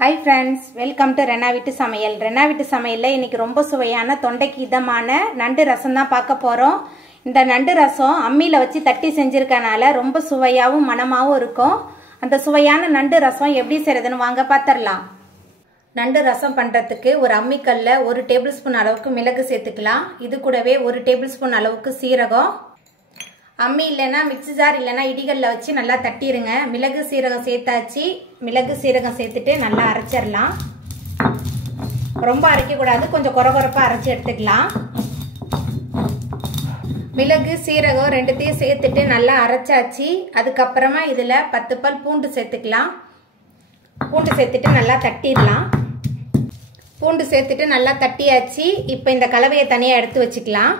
Hi friends, welcome to Renna Veetu Samayal. Renna Veetu Samayalல இன்னைக்கு ரொம்ப சுவையான தொண்டைக்கு இதமான நண்டு ரசம் தான் பார்க்க போறோம். இந்த நண்டு ரசம் அம்மியில வச்சு தட்டி செஞ்சிருக்கனால ரொம்ப சுவையாவும் மணமாவும் இருக்கும். அந்த சுவையான நண்டு ரசம் எப்படி செய்யறதுன்னு வாங்க பாத்துறலாம். நண்டு ரசம் பண்றதுக்கு ஒரு அம்மிக்கல்ல 1 டேபிள்ஸ்பூன் அளவுக்கு மிளகு சேர்த்துக்கலாம். இது கூடவே 1 டேபிள்ஸ்பூன் அளவுக்கு சீரகம். அம்மி இல்லனா மிக்ஸி ஜார் இல்லனா இடிகல்ல வச்சு நல்லா தட்டிடுங்க. மிளகு சீரகம் சேர்த்தாச்சு. மிளகு சீரகம் சேர்த்துட்டு நல்லா அரைச்சிடலாம். ரொம்ப அரைக்க கூடாது, கொஞ்சம் கொரகொரப்பா அரைச்சி எடுத்துக்கலாம். மிளகு சீரகம் ரெண்டுத்தையும் சேர்த்துட்டு நல்லா அரைச்சாச்சு. அதுக்கப்புறமா இதுல 10 பல் பூண்டு சேர்த்துக்கலாம். பூண்டு சேர்த்துட்டு நல்லா தட்டிடலாம். பூண்டு சேர்த்துட்டு நல்லா தட்டியாச்சு. இப்போ இந்த கலவையை தனியாக எடுத்து வச்சுக்கலாம்.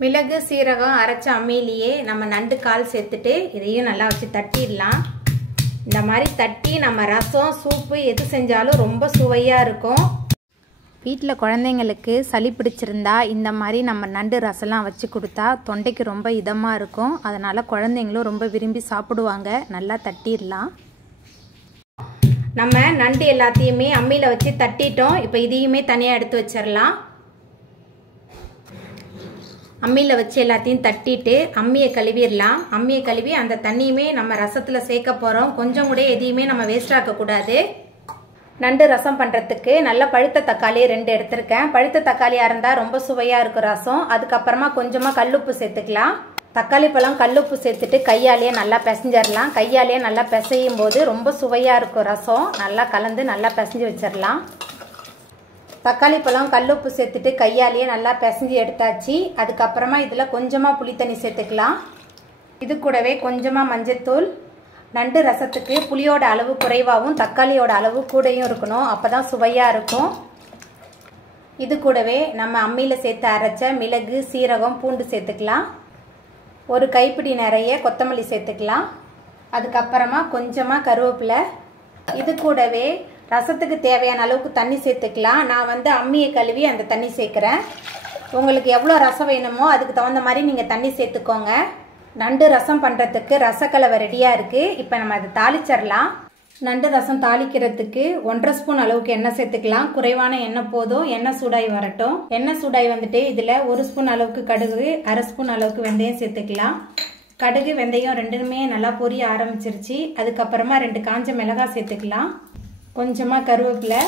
மிளகு சீரகம் அரைச்ச அம்மியிலேயே நம்ம நண்டு கால் சேர்த்துட்டு இதையும் நல்லா வச்சு தட்டிடலாம். இந்த மாதிரி தட்டி நம்ம ரசம் சூப்பு எது செஞ்சாலும் ரொம்ப சுவையாக இருக்கும். வீட்டில் குழந்தைங்களுக்கு சளி பிடிச்சிருந்தா இந்த மாதிரி நம்ம நண்டு ரசம்லாம் வச்சு கொடுத்தா தொண்டைக்கு ரொம்ப இதமாக இருக்கும். அதனால் குழந்தைங்களும் ரொம்ப விரும்பி சாப்பிடுவாங்க. நல்லா தட்டிடலாம். நம்ம நண்டு எல்லாத்தையுமே அம்மியில் வச்சு தட்டிட்டோம். இப்போ இதையுமே தனியாக எடுத்து வச்சிடலாம். அம்மியில் வச்சு எல்லாத்தையும் தட்டிட்டு அம்மியை கழுவிடலாம். அம்மியை கழுவி அந்த தண்ணியுமே நம்ம ரசத்தில் சேர்க்க போகிறோம். கொஞ்சம் கூட எதையுமே நம்ம வேஸ்ட் ஆக்கக்கூடாது. நண்டு ரசம் பண்ணுறதுக்கு நல்ல பழுத்த தக்காளி 2 எடுத்திருக்கேன். பழுத்த தக்காளியாக இருந்தால் ரொம்ப சுவையாக இருக்கும் ரசம். அதுக்கப்புறமா கொஞ்சமாக கல்லுப்பு சேர்த்துக்கலாம். தக்காளி பழம் கல்லுப்பு சேர்த்துட்டு கையாலேயே நல்லா பிசைஞ்சிடலாம். கையாலேயே நல்லா பிசையும் போது ரொம்ப சுவையாக இருக்கும் ரசம். நல்லா கலந்து நல்லா பிசைஞ்சு வச்சிடலாம். தக்காளி பழம் கல்லுப்பு சேர்த்துட்டு கையாலேயே நல்லா பிசைஞ்சு எடுத்தாச்சு. அதுக்கப்புறமா இதில் கொஞ்சமாக புளி தண்ணி சேர்த்துக்கலாம். இது கூடவே கொஞ்சமாக மஞ்சத்தூள். நண்டு ரசத்துக்கு புளியோட அளவு குறைவாகவும் தக்காளியோட அளவு கூடையும் இருக்கணும். அப்போ தான் சுவையாக இருக்கும். இது கூடவே நம்ம அம்மியில் சேர்த்து அரைச்ச மிளகு சீரகம் பூண்டு சேர்த்துக்கலாம். ஒரு கைப்பிடி நிறைய கொத்தமல்லி சேர்த்துக்கலாம். அதுக்கப்புறமா கொஞ்சமாக கருவேப்பிலை. இது கூடவே ரசத்துக்கு தேவையான அளவுக்கு தண்ணி சேர்த்துக்கலாம். நான் அம்மியை கழுவி அந்த தண்ணி சேர்க்குறேன். உங்களுக்கு எவ்வளோ ரசம் வேணுமோ அதுக்கு தகுந்த மாதிரி நீங்கள் தண்ணி சேர்த்துக்கோங்க. நண்டு ரசம் பண்ணுறதுக்கு ரசக்கலவை ரெடியாக இருக்குது. இப்போ நம்ம அதை தாளிச்சிடலாம். நண்டு ரசம் தாளிக்கிறதுக்கு 1.5 ஸ்பூன் அளவுக்கு எண்ணெய் சேர்த்துக்கலாம். குறைவான எண்ணெய் போதும். எண்ணெய் சூடாய் வரட்டும். எண்ணெய் சூடாய் இதில் 1 ஸ்பூன் அளவுக்கு கடுகு, 1/2 ஸ்பூன் அளவுக்கு வெந்தயம் சேர்த்துக்கலாம். கடுகு வெந்தயம் ரெண்டுமே நல்லா பொரிய ஆரம்பிச்சிருச்சு. அதுக்கப்புறமா 2 காஞ்ச மிளகாய் சேர்த்துக்கலாம். கொஞ்சமாக கருவேப்பிலை.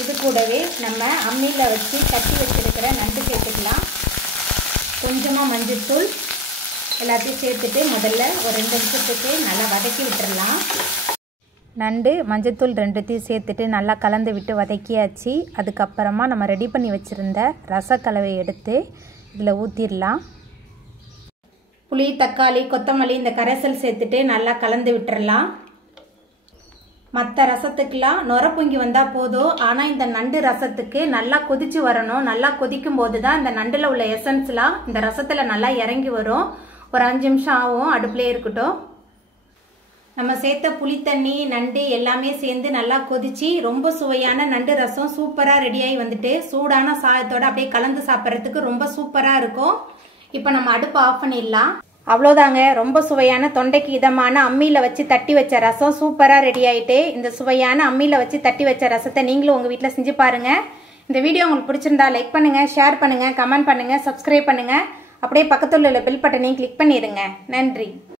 இது கூடவே நம்ம அம்மியில் வச்சு தட்டி வச்சிருக்கிற நண்டு சேர்த்துக்கலாம். கொஞ்சமாக மஞ்சத்தூள் எல்லாத்தையும் சேர்த்துட்டு முதல்ல ஒரு 2 நிமிஷத்துக்கு நல்லா வதக்கி விட்டுடலாம். நண்டு மஞ்சத்தூள் 2த்தையும் சேர்த்துட்டு நல்லா கலந்து விட்டு வதக்கியாச்சு. அதுக்கப்புறமா நம்ம ரெடி பண்ணி வச்சுருந்த ரசக்கலவையை எடுத்து இதில் ஊற்றிடலாம். புளி தக்காளி கொத்தமல்லி இந்த கரைசல் சேர்த்துட்டு நல்லா கலந்து விட்டுறலாம். மற்ற ரசத்துக்கெல்லாம் நுர பொங்கி வந்தால் போதும். ஆனால் இந்த நண்டு ரசத்துக்கு நல்லா கொதிச்சு வரணும். நல்லா கொதிக்கும் போது தான் இந்த நண்டில் உள்ள எசன்ஸ்லாம் இந்த ரசத்தில் நல்லா இறங்கி வரும். ஒரு 5 நிமிஷம் ஆகும். அடுப்புலேயே இருக்கட்டும். நம்ம சேர்த்த புளித்தண்ணி நண்டு எல்லாமே சேர்ந்து நல்லா கொதிச்சு ரொம்ப சுவையான நண்டு ரசம் சூப்பராக ரெடியாகி வந்துட்டு சூடான சாதத்தோடு அப்படியே கலந்து சாப்பிட்றதுக்கு ரொம்ப சூப்பராக இருக்கும். இப்போ நம்ம அடுப்பு ஆஃப் பண்ணிடலாம். அவ்வளோதாங்க. ரொம்ப சுவையான தொண்டைக்கு இதமான அம்மியில் வச்சு தட்டி வச்ச ரசம் சூப்பராக ரெடி ஆகிட்டு. இந்த சுவையான அம்மியில் வச்சு தட்டி வச்ச ரசத்தை நீங்களும் உங்கள் வீட்டில் செஞ்சு பாருங்கள். இந்த வீடியோ உங்களுக்கு பிடிச்சிருந்தா லைக் பண்ணுங்கள், ஷேர் பண்ணுங்கள், கமெண்ட் பண்ணுங்கள், சப்ஸ்கிரைப் பண்ணுங்கள். அப்படியே பக்கத்தில் உள்ள பெல் பட்டனையும் கிளிக் பண்ணிடுங்க. நன்றி.